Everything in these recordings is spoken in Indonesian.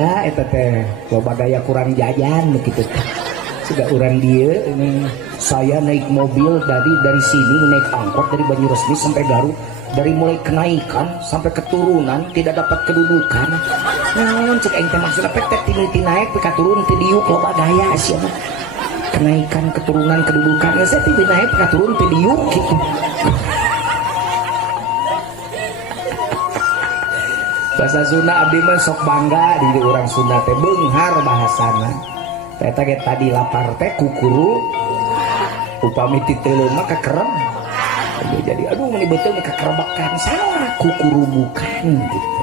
nah eta teh loba gaya kurang jajan begitu. Sudah orang dia ini saya naik mobil dari sini naik angkot dari Banyuresmi sampai Garut, dari mulai kenaikan sampai keturunan tidak dapat kedudukan. Nah, cek aing teh maksudna pek teh ti naik peka turun ti diuk loba gaya sia mah. Kenaikan keturunan kedudukan saya ti naik peka turun ti diuk gitu. Bahasa Sunda abdi mah sok bangga di urang Sunda teh beunghar bahasana. Eta ge tadi lapar teh kukuru upami ti teu mah kakerem. Jadi aduh meni beuteung kakerebekan salah kukuru bukan gitu.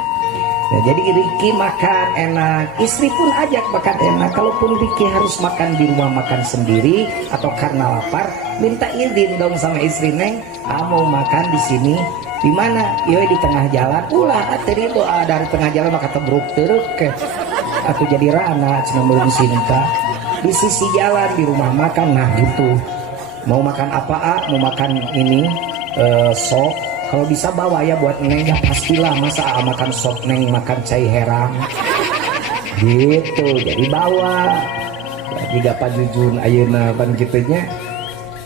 Nah, jadi Riki makan enak, istri pun ajak makan enak. Kalaupun Riki harus makan di rumah makan sendiri atau karena lapar, minta izin dong sama istri, Neng, mau makan di sini. Di mana? Yoi di tengah jalan. Ulah ateri itu dari tengah jalan maka tebruk teruk ke. Atau jadi rana cina belum Sinta. Di sisi jalan di rumah makan, nah gitu. Mau makan apa? Mau makan ini sop. Kalau bisa bawa ya buat Neng, ya pastilah masa makan sop Neng makan cai herang. Gitu, jadi bawa. Jika Pak Jujun ayeuna ban gitunya.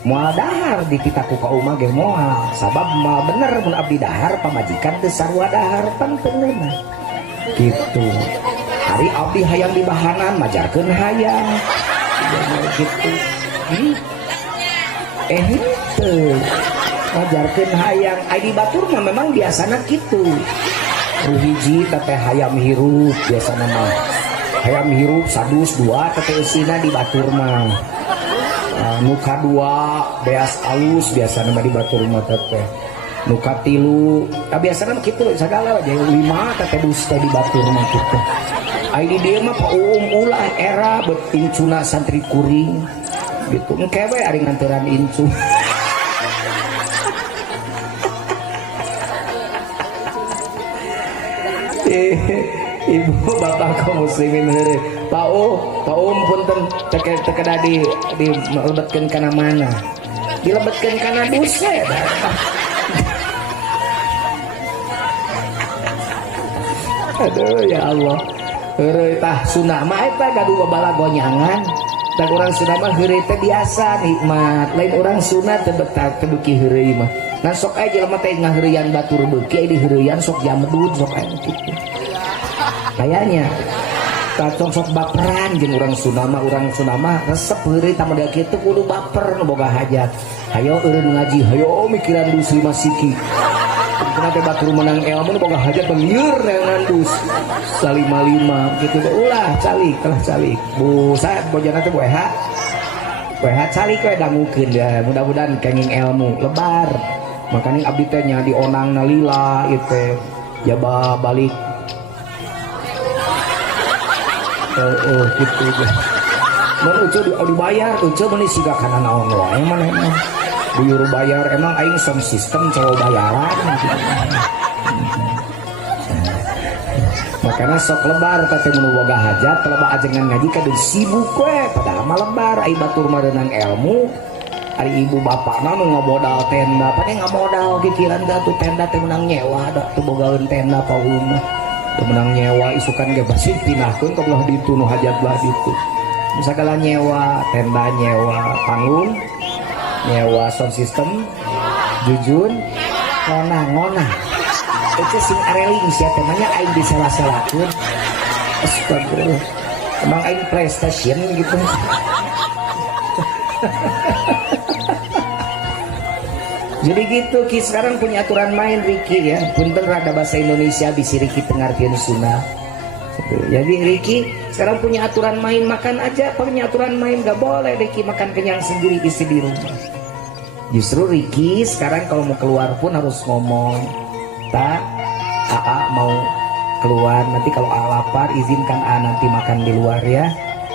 Moal dahar di kita ku kauma ge moal sabab moal bener mun abdi dahar pamajikan teu sarua dahar panteunna gitu. Hari abdi hayang di bahanan majarkeun hayang gitu. Henteu majarkeun hayang ai di batur mah memang biasana kitu. Hiji teteh hayam hirup biasana mah hayam hirup sadus dua teteh eusina di batur mah. Nuka dua beas alus biasa nama di batur rumah teteh nuka tilu biasa nama gitu segala aja lima teteh dusta di batur rumah gitu. Aidi dia mah pak ulah era betincuna santri kuring gitu ngewe ari nganteran incu. Ibu bapak kaum muslimin heureuy Pak punten tekeda dilebetkeun kana mana? Dilebetkeun kana dosa ya. Aduh ya Allah. Heureuy tah sunah mah eta gaduh babala gonyangan. Tak urang sunah mah heureuy teh biasa nikmat. Lain urang sunah teh betah teh beuki heureuy mah. Nah sok aya jelema teh ngaheureuyan batur beuki di heureuyan sok jamedud sok aya kitu. Kayaknya sok baperan jeung urang Sunama resep heureuy tamu da kitu kudu baper nu boga hajat. Hayo eureun ngaji, hayo mikiran dus 5 siki. Kenapa teh batur menang ilmu nu boga hajat mengieur neangan dus 5 gitu ulah calik telah calik. Busa bojana teh WH calik we dangukeun ya mudah-mudahan kenging ilmu lebar. Makanya abdi teh nya dionangna lila ieu ya balik gitu aja. Mun ucu dibayar, ucu meni siga kana naon wae mana emang. Buyur bayar emang aing sound system cowok bayaran. Makanya sok lebar teh mun boga hajat, loba ajengan ngaji kadeu sibuk we, padahal mah lebar ai batur mareunang ilmu. Ari ibu bapakna nu ngamodal tenda, pade ngamodal pikiran da tuh tenda teh menang nyewa da teu bogaeun tenda ka rumah. Menang nyewa isukan ge basi pinahkeun ka belah ditu nu hajat belah ditu. Misagala nyewa tenda, nyewa panggung, nyewa sound system, jujun, ngona. Itu sing areling sia teh manya aing disela-selakeun. Astagfirullah. Emang aing PlayStation gitu. Jadi gitu Ki sekarang punya aturan main Riki ya. Punten rada bahasa Indonesia bisi Riki tengarkeun Sunda. Jadi Riki sekarang punya aturan main makan aja punya aturan main gak boleh Riki makan kenyang sendiri isi di rumah. Justru Riki sekarang kalau mau keluar pun harus ngomong. Tak mau keluar nanti kalau lapar izinkan nanti makan di luar ya.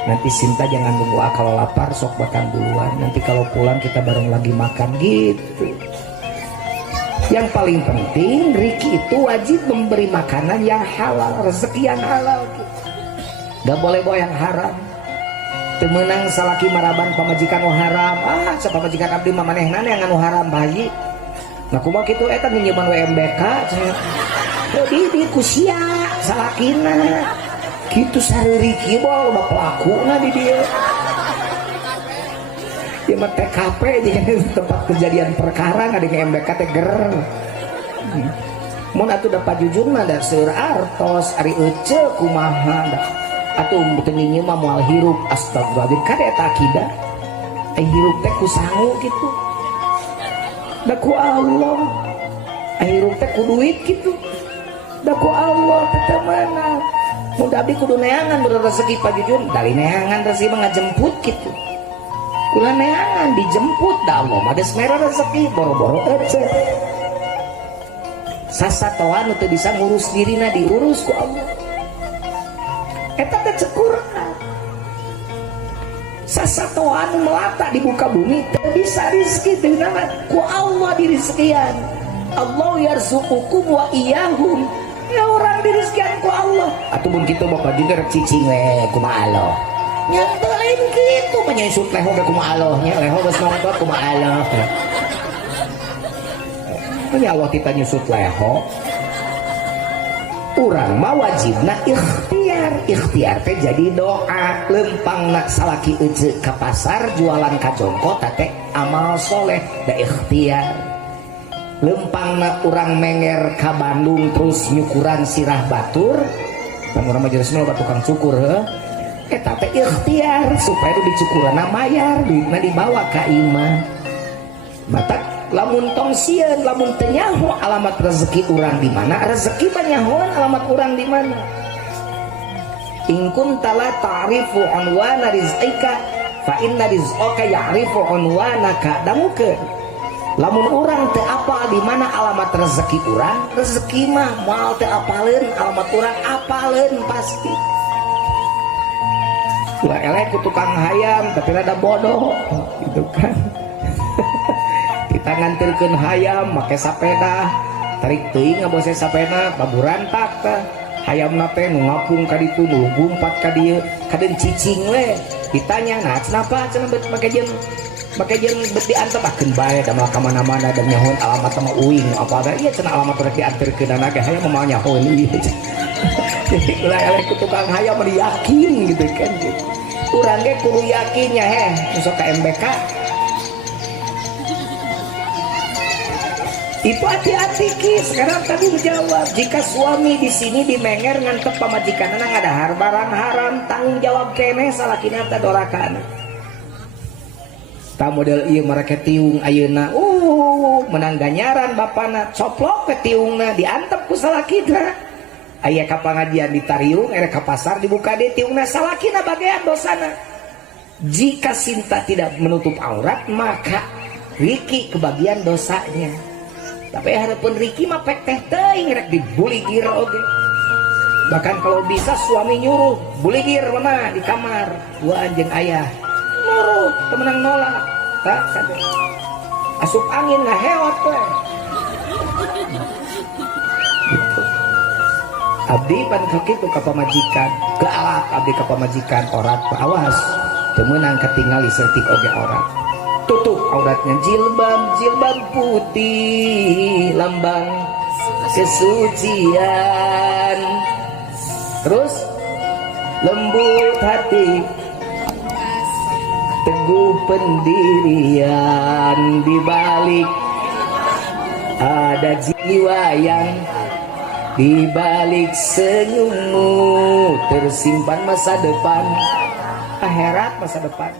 Nanti Sinta jangan nunggu kalau lapar sok makan duluan. Nanti kalau pulang kita bareng lagi makan gitu. Yang paling penting Riki itu wajib memberi makanan yang halal, rezeki yang halal. Gak boleh bawa yang haram. Temenang salaki maraban pamajikan haram. Siapa pamajikan abdi mah manehna yang anu haram bayi. Nah kumaha kitu eta nyeman WMBK. Jadi di kusia salakina. gitu sariri kieu udah pelaku di dia ya mah TKP jadi tempat kejadian perkara nggak di MBK teh ger mun atuh da pajujun mah da seur artos ari ece kumaha da atuh teu nyieu mah moal hirup astagfirullahaladzim kade eta akidah hirup teh ku sangu gitu da ku Allah hirup teh ku duit gitu da ku Allah teh mana mun abdi kudu neangan berrezeki pajujun dari neangan rezeki mah ngajemput gitu kula neangan dijemput da Allah mah des mere rezeki boro-boro ece sasatoan teu bisa ngurus dirina diurus ku Allah eta teh cekurang sasatoan melata di muka bumi teu bisa rezeki teu nama ku Allah dirizkian Allah yarzuqukum wa iyyahum ya orang dirizkian ku Allah atuh mun kitu bapak juga rek cicing we kumaha Allah nya teu lain kitu mah nya isut leho ge kumaha Allah nya leho geus nongtot kumaha Allah nya Allah kita nyusut leho urang mah wajibna ikhtiar teh jadi doa lempangna salaki ece ka pasar jualan kajongko teh amal soleh da ikhtiar lempangna urang menger ka Bandung terus nyukuran sirah batur pan urang mah jeresna loba tukang cukur eta teh ikhtiar supaya dicukurana mayar duitna dibawa ka imah batak lamun tong sieun lamun teu nyaho alamat rezeki urang di mana rezeki mah nyahoan alamat urang di mana in kunta la ta'rifu unwana rizqika fa inna rizqaka ya'rifu unwanaka damukeun lamun urang teu apal di mana alamat rezeki urang rezeki mah moal teu apaleun alamat urang apaleun pasti ulah eleh ku tukang hayam tapi rada bodoh gitu kan kita nganterkeun hayam make sapeda tarik teuing ngabose sapeda baburantak teh hayamna teh nu ngapung ka ditu nu gumpat ka dieu kadeun cicing we ditanya nah cenapa cenah make jeung bet diantepakeun bae da mah ka mana-mana da nyahoan alamat mah uing apa ada ieu cenah alamat rek dianterkeun anake hayam mah nyahoan ieu jadi ulah eleh ku tukang hayam yakin gitu kan urang ge kudu yakin nya masuk ka MBK itu hati-hati ki sekarang tadi menjawab jika suami di sini di menger ngantep pamajikanana ngadahar barang haram tanggung jawab keneh salakina teh dorakan ta model ieu mereka tiung ayeuna menang ganyaran bapana coplok ke tiungna diantep ku salakina aya ka pangajian ditariung ere ka pasar dibuka deui tiungna salakina bagean dosana jika Sinta tidak menutup aurat maka Riki kebagian dosanya tapi harapun Riki mah pek teh teuing rek dibuligir oge bahkan kalau bisa suami nyuruh buligir mana di kamar gua anjing ayah nurut temenang nolak tak kade asup angin ngahewat we gitu. Abdi pan kitu ka pamajikan galak abdi ka pamajikan orat awas teu meunang katingali seutik oge orat tutup auratnya jilbab putih lambang kesucian terus lembut hati teguh pendirian dibalik ada jiwa yang dibalik senyummu tersimpan masa depan akhirat masa depan